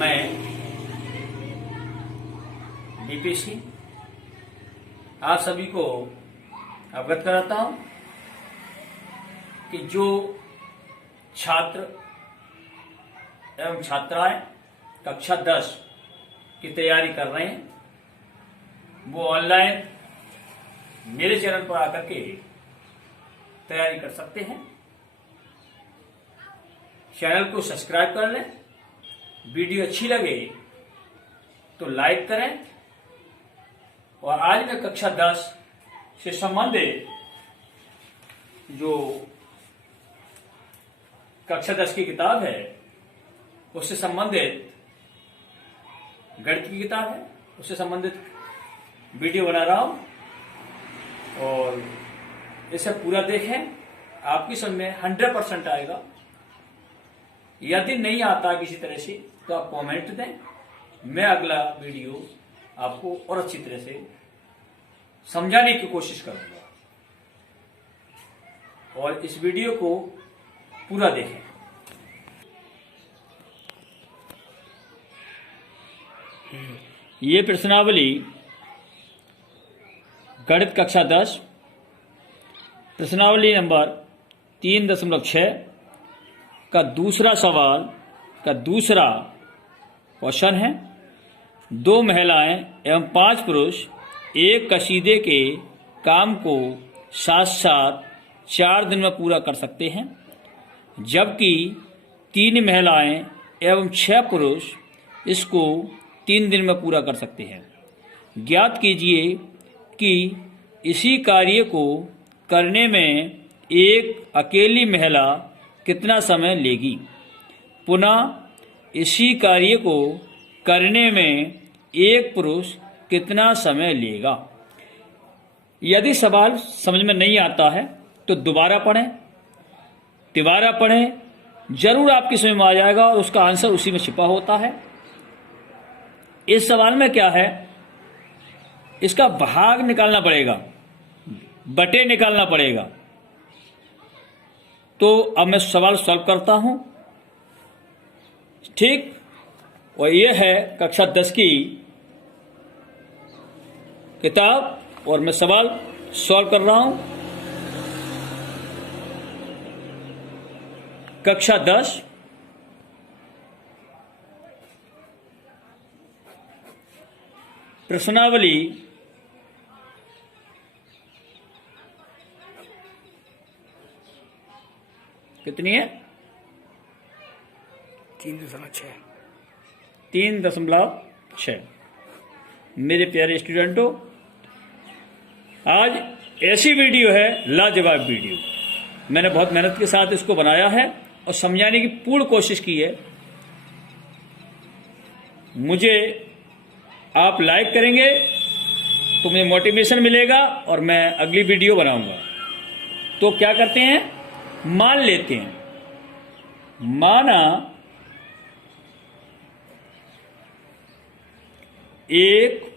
मैं डीपी सिंह आप सभी को अवगत कराता हूं कि जो छात्र एवं छात्राएं कक्षा 10 की तैयारी कर रहे हैं वो ऑनलाइन मेरे चैनल पर आकर के तैयारी कर सकते हैं। चैनल को सब्सक्राइब कर लें, वीडियो अच्छी लगे तो लाइक करें और आज मैं कक्षा 10 से संबंधित जो कक्षा 10 की किताब है उससे संबंधित गणित की किताब है उससे संबंधित वीडियो बना रहा हूं और इसे पूरा देखें, आपकी समझ में 100% आएगा। यदि नहीं आता किसी तरह से तो आप कमेंट दें, मैं अगला वीडियो आपको और अच्छी तरह से समझाने की कोशिश करूंगा और इस वीडियो को पूरा देखें। ये प्रश्नावली गणित कक्षा 10 प्रश्नावली नंबर 3.6 का दूसरा सवाल का दूसरा क्वेश्चन है। 2 महिलाएं एवं 5 पुरुष एक कसीदे के काम को साथ साथ 4 दिन में पूरा कर सकते हैं, जबकि 3 महिलाएं एवं 6 पुरुष इसको 3 दिन में पूरा कर सकते हैं। ज्ञात कीजिए कि इसी कार्य को करने में एक अकेली महिला कितना समय लेगी। पुनः इसी कार्य को करने में एक पुरुष कितना समय लेगा। यदि सवाल समझ में नहीं आता है तो दोबारा पढ़ें, तिबारा पढ़ें, जरूर आपकी समझ में आ जाएगा और उसका आंसर उसी में छिपा होता है। इस सवाल में क्या है, इसका भाग निकालना पड़ेगा, बटे निकालना पड़ेगा। तो अब मैं सवाल सॉल्व करता हूं, ठीक। और यह है कक्षा 10 की किताब और मैं सवाल सॉल्व कर रहा हूं। कक्षा 10 प्रश्नावली कितनी है? 3.6। मेरे प्यारे स्टूडेंटों, आज ऐसी वीडियो है लाजवाब वीडियो। मैंने बहुत मेहनत के साथ इसको बनाया है और समझाने की पूर्ण कोशिश की है। मुझे आप लाइक करेंगे तो मुझे मोटिवेशन मिलेगा और मैं अगली वीडियो बनाऊंगा। तो क्या करते हैं, मान लेते हैं, माना एक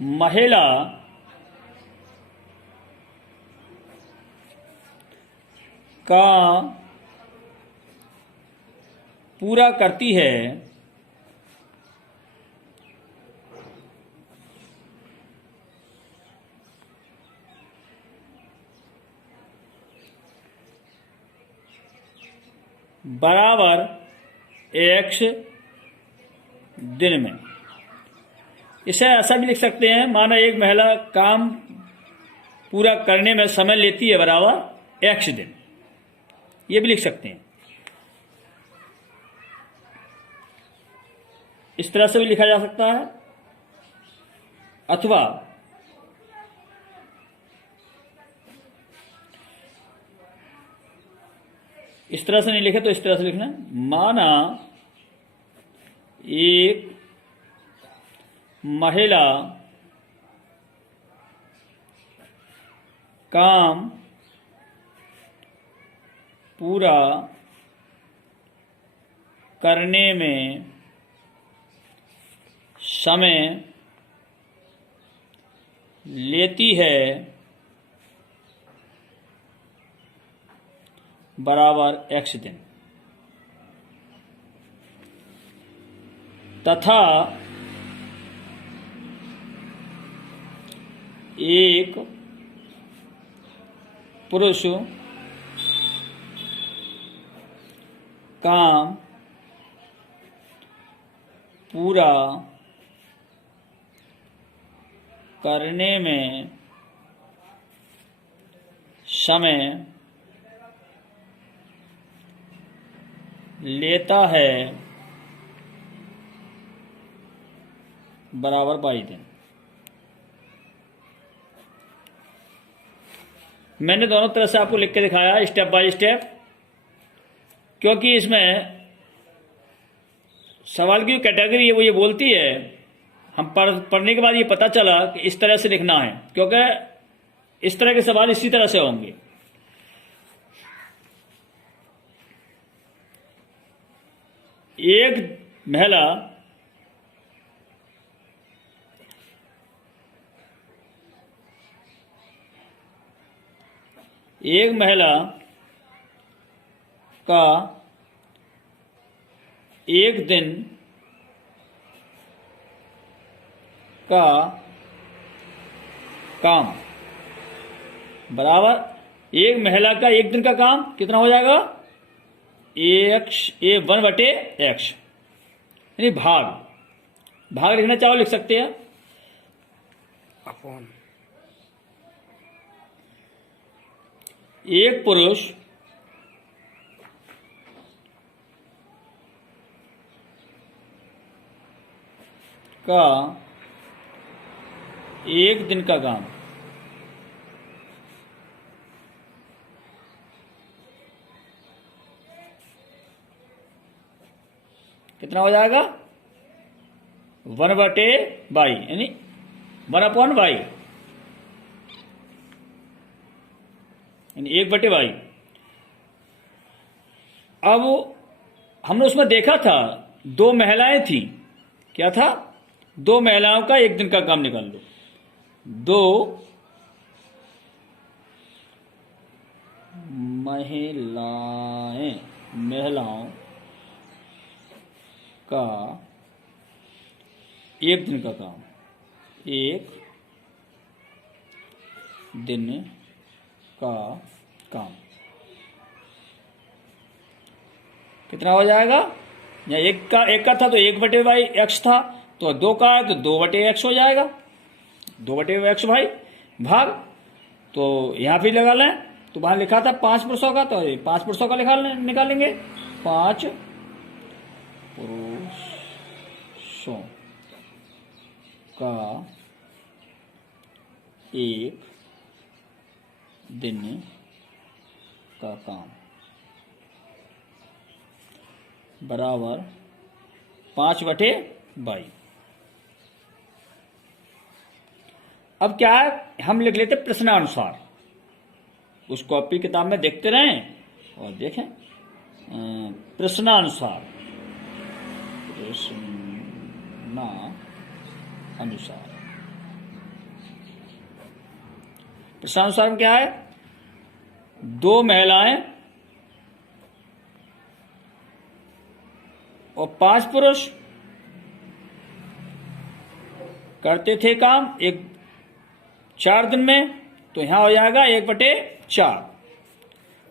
महिला काम पूरा करती है बराबर x दिन में। इसे ऐसा भी लिख सकते हैं, माना एक महिला काम पूरा करने में समय लेती है बराबर x दिन, ये भी लिख सकते हैं। इस तरह से भी लिखा जा सकता है, अथवा इस तरह से नहीं लिखे तो इस तरह से लिखना, माना एक महिला काम पूरा करने में समय लेती है बराबर x दिन। तथा एक पुरुष काम पूरा करने में समय लेता है बराबर 22 दिन। मैंने दोनों तरह से आपको लिख के दिखाया स्टेप बाय स्टेप, क्योंकि इसमें सवाल की कैटेगरी है वो ये बोलती है, हम पढ़ने के बाद ये पता चला कि इस तरह से लिखना है, क्योंकि इस तरह के सवाल इसी तरह से होंगे। एक महिला का एक दिन का काम बराबर एक महिला का एक दिन का काम कितना हो जाएगा, ए 1/x, यानी भाग लिखना चाहो लिख सकते हैं, अपॉन। एक पुरुष का एक दिन का काम कितना हो जाएगा, 1/y, यानी 1/y, यानी 1/y। अब हमने उसमें देखा था 2 महिलाएं थी, क्या था, 2 महिलाओं का एक दिन का काम निकाल लो। 2 महिलाओं का एक दिन का काम, एक दिन का काम कितना हो जाएगा, या एक का था तो 1/x था, तो 2 का है तो 2/x हो जाएगा, 2/x भाई भाग। तो यहां भी लगा लें, तो वहां लिखा था 5 पुरुषों का, तो 5 पुरुषों का निकालेंगे, 5 पुरुषों का एक दिन का काम बराबर 5/22। अब क्या है, हम लिख लेते प्रश्नानुसार, उस कॉपी किताब में देखते रहें और देखें प्रश्नानुसार, प्रश्नानुसार में क्या है, 2 महिलाएं और 5 पुरुष करते थे काम 4 दिन में, तो यहां हो जाएगा 1/4।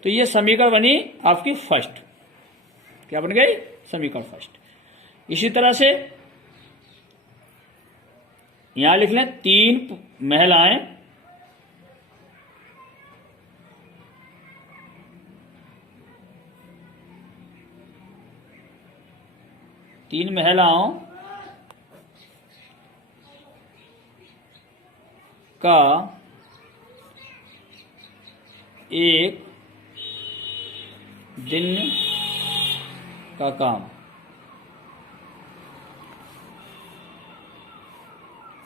तो ये समीकरण बनी आपकी फर्स्ट, क्या बन गई, समीकरण फर्स्ट। इसी तरह से यहां लिख लें 3 महिलाएं का एक दिन का काम,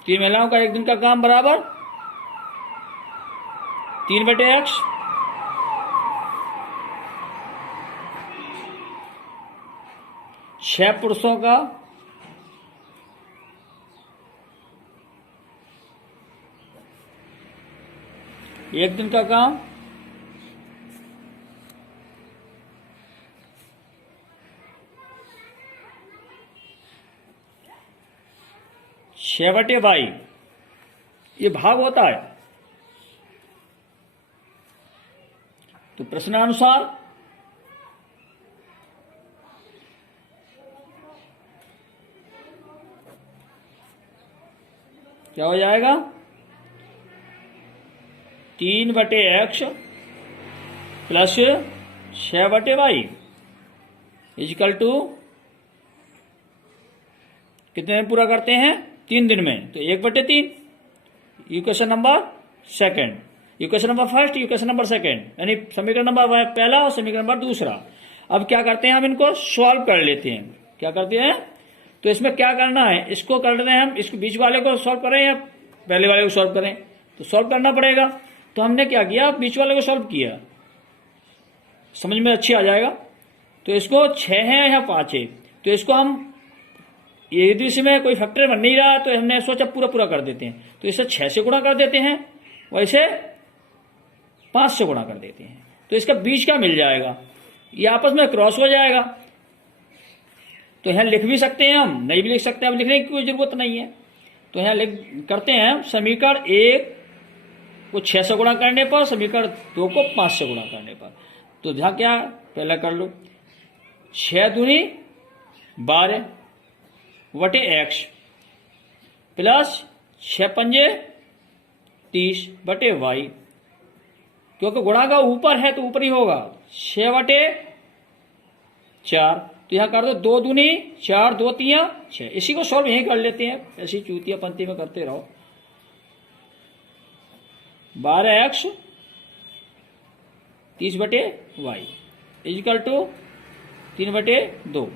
3 महिलाओं का एक दिन का काम बराबर 3/x, 6 पुरुषों का एक दिन का काम 6/22 ये भाग होता है। तो प्रश्नानुसार क्या हो जाएगा? 3/x प्लस 6/22 इजिकल टू कितने में पूरा करते हैं? 3 दिन में, तो 1/3। Equation number second, equation number first, equation number second, यानी समीकरण नंबर पहला और समीकरण नंबर दूसरा। अब क्या करते हैं, हम इनको सॉल्व कर लेते हैं। क्या करते हैं? तो इसमें क्या करना है, इसको कर रहे हैं हम, इसको बीच वाले को सॉल्व करें या पहले वाले को सॉल्व करें? तो सॉल्व करना पड़ेगा। तो हमने क्या किया, बीच वाले को सॉल्व किया, समझ में अच्छी आ जाएगा। तो इसको 6 है या 5 है, तो इसको हम यदि इसमें कोई फैक्टर बन नहीं रहा तो हमने सोचा पूरा पूरा कर देते हैं। तो इसे 6 से गुणा कर देते हैं, वैसे 5 से गुणा कर देते हैं, तो इसका बीच का मिल जाएगा, ये आपस में क्रॉस हो जाएगा। तो यहां लिख भी सकते हैं, हम नहीं भी लिख सकते हैं, अब लिखने की कोई जरूरत नहीं है। तो यहां करते हैं समीकरण 1 को 6 से गुणा करने पर, समीकरण 2 को 5 से गुणा करने पर। तो जहां क्या पहले कर लो, 6 दूनी 12 बटे x प्लस 6 पंजे 30 बटे y, क्योंकि गुणा का ऊपर है तो ऊपर ही होगा। 6/4, तो यहां कर दो 2 दूनी 4, 2 3 6। इसी को सॉल्व यहीं कर लेते हैं, ऐसी चूतिया पंक्ति में करते रहो। 12x 30/y is equal to 3/2।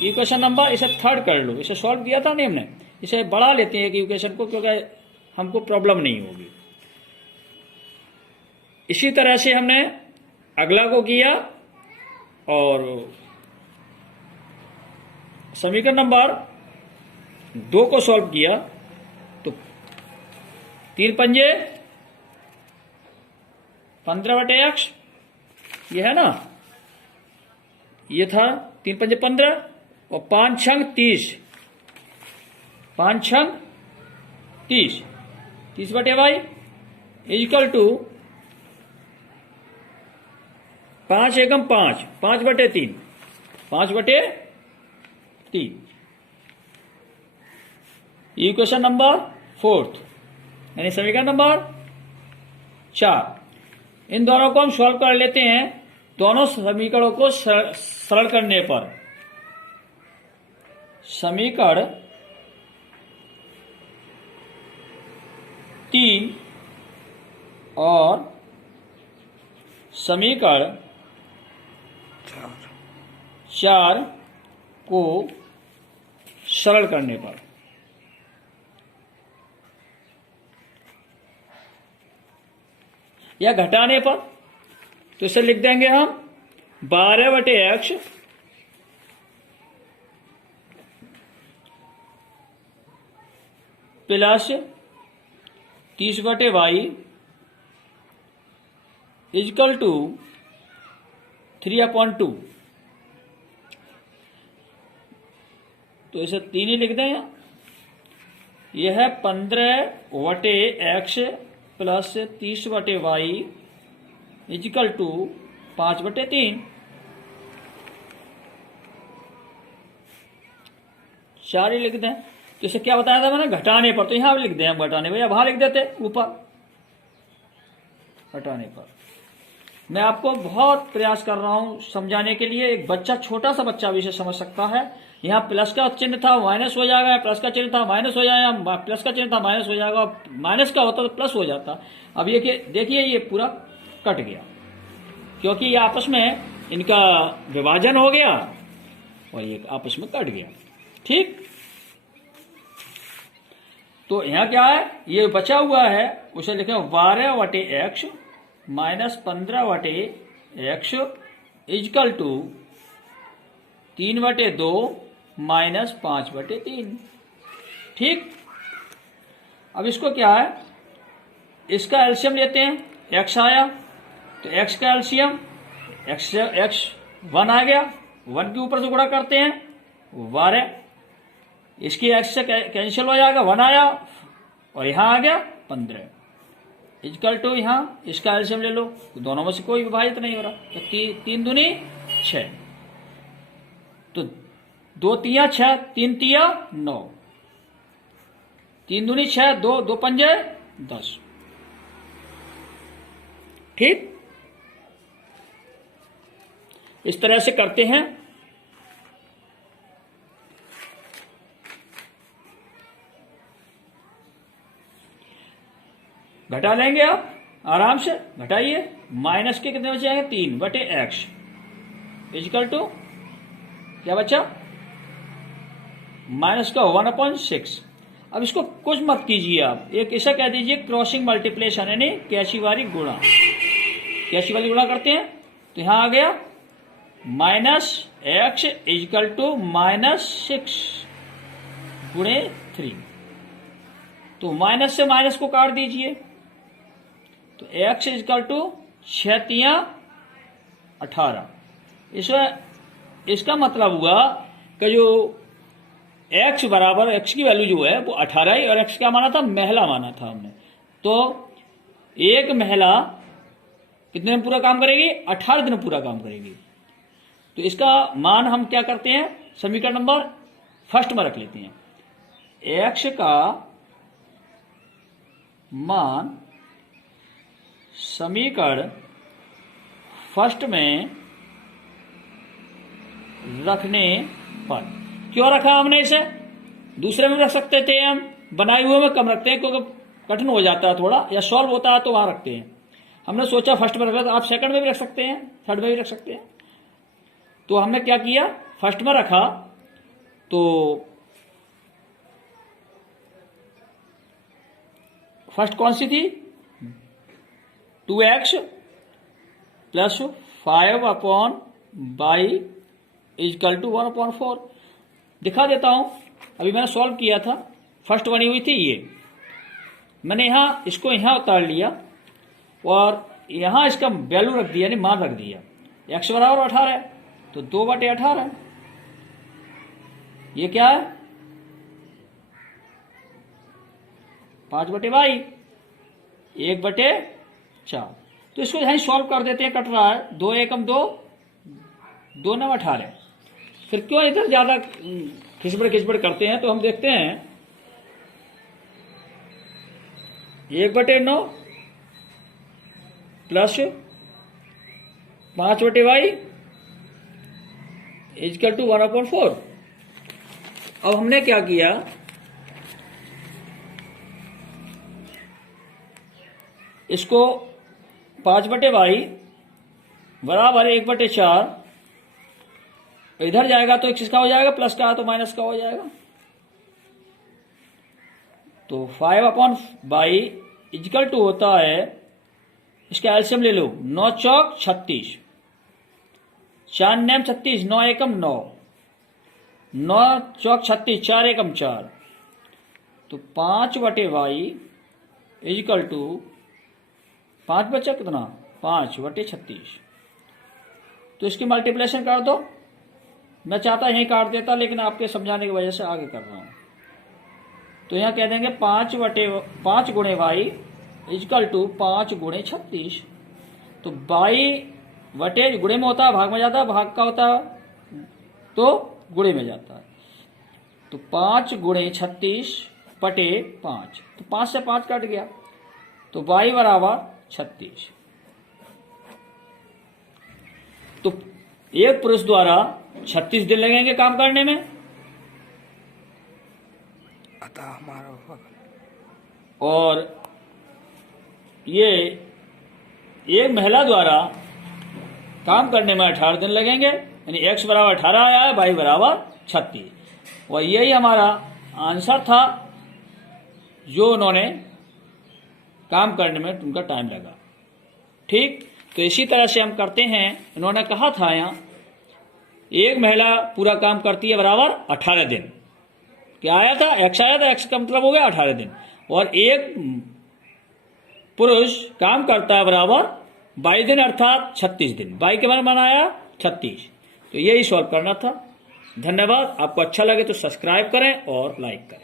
Equation number, इसे थर्ड कर लो, इसे सॉल्व किया था नहीं हमने, इसे बढ़ा लेते हैं एक इक्वेशन को, क्योंकि हमको प्रॉब्लम नहीं होगी। इसी तरह से हमने अगला को किया और समीकरण नंबर 2 को सॉल्व किया। तो 3 पंजे 15/x, ये है ना, ये था 3 पंजे 15 और 5 छंग 30, 5 छंग 30, 30/y is equal to 5 Ekam 5, 5/3, 5/3। Equation number 4 यानी समीकरण नंबर 4। इन दोनों को हम सॉल्व कर लेते हैं। दोनों समीकरणों को सरल करने पर समीकरण 3 और समीकरण 4 को सरल करने पर या घटाने पर, तो इसे लिख देंगे हम 12/x plus 30/y is equal to 3/2। तो इसे 3 ही लिख दें। यह है 15/x plus 30/y is equal to 5/3। 4 ही लिख दें। तो इसे क्या बताया था मैंने, घटाने पर। तो यहां लिख दें हम घटाने पर, या वहां लिख देते ऊपर घटाने पर। मैं आपको बहुत प्रयास कर रहा हूं समझाने के लिए। एक बच्चा, छोटा सा बच्चा भी इसे समझ सकता है। यहाँ प्लस का चिन्ह था माइनस हो जाएगा, प्लस का चिन्ह था माइनस हो जाएगा, प्लस का चिन्ह था माइनस हो जाएगा, माइनस का होता तो प्लस हो जाता। अब ये देखिए ये पूरा कट गया, क्योंकि ये आपस में इनका विभाजन हो गया और ये आपस में कट गया। ठीक, तो यहां क्या है, ये बचा हुआ है, उसे लिखें 12/x minus 15/x is equal to 3/2 minus 5/3। ठीक, अब इसको क्या है, इसका एलसीएम लेते हैं। x आया तो x का एलसीएम x 1 आ गया, 1 के ऊपर से गुणा करते हैं 12 इसकी एक्स से कैंसिल हो जाएगा, 1 आया और यहां आ गया 15 इक्वल टू यहां इसका एलसीएम ले लो, दोनों में से कोई विभाजित नहीं हो रहा, तो 3 दूनी 6, तो 2 तिया 6, 3 तिया 9, 3 दूनी 6, 2 पंजे 10। ठीक, इस तरह से करते हैं। घटा लेंगे आप आराम से, घटाइए। माइनस के कितने बचे आएंगे, 3 बटे एक्स इक्वल टू क्या बचा, माइनस का 1/6। अब इसको कुछ मत कीजिए आप, एक ऐसा कह दीजिए क्रॉसिंग मल्टीप्लिकेशन, यानी कैशिवारी गुणा। कैशिवारी गुणा करते हैं तो यहां आ गया माइनस एक्स इक्वल टू -6 गुणे 3। तो माइनस से माइनस को काट दीजिए, तो एक्स इक्वल टू 6 तिया 18। इसका मतलब हुआ कि जो x बराबर x की वैल्यू जो है वो 18 है, और x क्या माना था, महिला माना था हमने। तो एक महिला कितने दिन पूरा काम करेगी, 18 दिन पूरा काम करेगी। तो इसका मान हम क्या करते हैं, समीकरण नंबर फर्स्ट में रख लेते हैं। x का मान समीकरण फर्स्ट में रखने पर, क्यों रखा हमने इसे, दूसरे में रख सकते थे हम, बनाए हुए में कम रखते हैं क्योंकि कठिन हो जाता है थोड़ा, या सॉल्व होता है तो वहां रखते हैं। हमने सोचा फर्स्ट में रखा, तो आप सेकंड में भी रख सकते हैं, थर्ड में भी रख सकते हैं। तो हमने क्या किया, फर्स्ट में रखा, तो फर्स्ट कौन सी थी, 2x plus 5/y equal to 1/4। दिखा देता हूं, अभी मैंने सॉल्व किया था, फर्स्ट बनी हुई थी ये, मैंने इसको यहां उतार लिया और यहां इसका वैल्यू रख दिया, यानी मान रख दिया। x बराबर 18 है, तो 2/18। ये क्या है, 5/y 1/4। तो इसको यहां सॉल्व कर देते हैं, कट रहा है, 2 एकम 2, 2 9 18। फिर क्यों इधर ज्यादा खिसबड़ करते हैं, तो हम देखते हैं 1/9 प्लस 5/y इक्वल टू 1/4। अब हमने क्या किया, इसको 5/y बराबर 1/4, इधर जाएगा तो किसका हो जाएगा, प्लस का, तो माइनस का हो जाएगा। तो 5/y इक्वल टू होता है, इसका एलसीएम ले लो, 9 चौक 36, 4 नेम 36, 9 एकम 9, 9 चौक 36, 4 एकम 4। तो 5/y इक्वल टू 5 बचा कितना, 5/36। तो इसकी मल्टीप्लिकेशन कर दो, मैं चाहता यहीं काट देता, लेकिन आपके समझाने की वजह से आगे कर रहा हूं। तो यहां कह देंगे 5 गुणे y इक्वल टू 5 गुणे 36। तो y वटे गुणे में होता है, भाग में जाता है, भाग का होता है तो गुणे में जाता है। तो 5 गुणे 36 बटे 5, तो 5 से 5 कट गया, तो y बराबर 36। तो एक पुरुष द्वारा 36 दिन लगेंगे काम करने में, अतः हमारा, और ये एक महिला द्वारा काम करने में 18 दिन लगेंगे, यानी x बराबर 18 आया है, y बराबर 36। और यही हमारा आंसर था जो उन्होंने काम करने में उनका टाइम लगा। ठीक, तो इसी तरह से हम करते हैं। इन्होंने कहा था यहां एक महिला पूरा काम करती है बराबर 18 दिन, क्या आया था, x आया था, x का मतलब हो गया 18 दिन, और एक पुरुष काम करता है बराबर 22 दिन अर्थात 36 दिन, y के बारे में आया 36। तो यही सॉल्व करना था। धन्यवाद। आपको अच्छा लगे तो सब्सक्राइब करें और लाइक करें।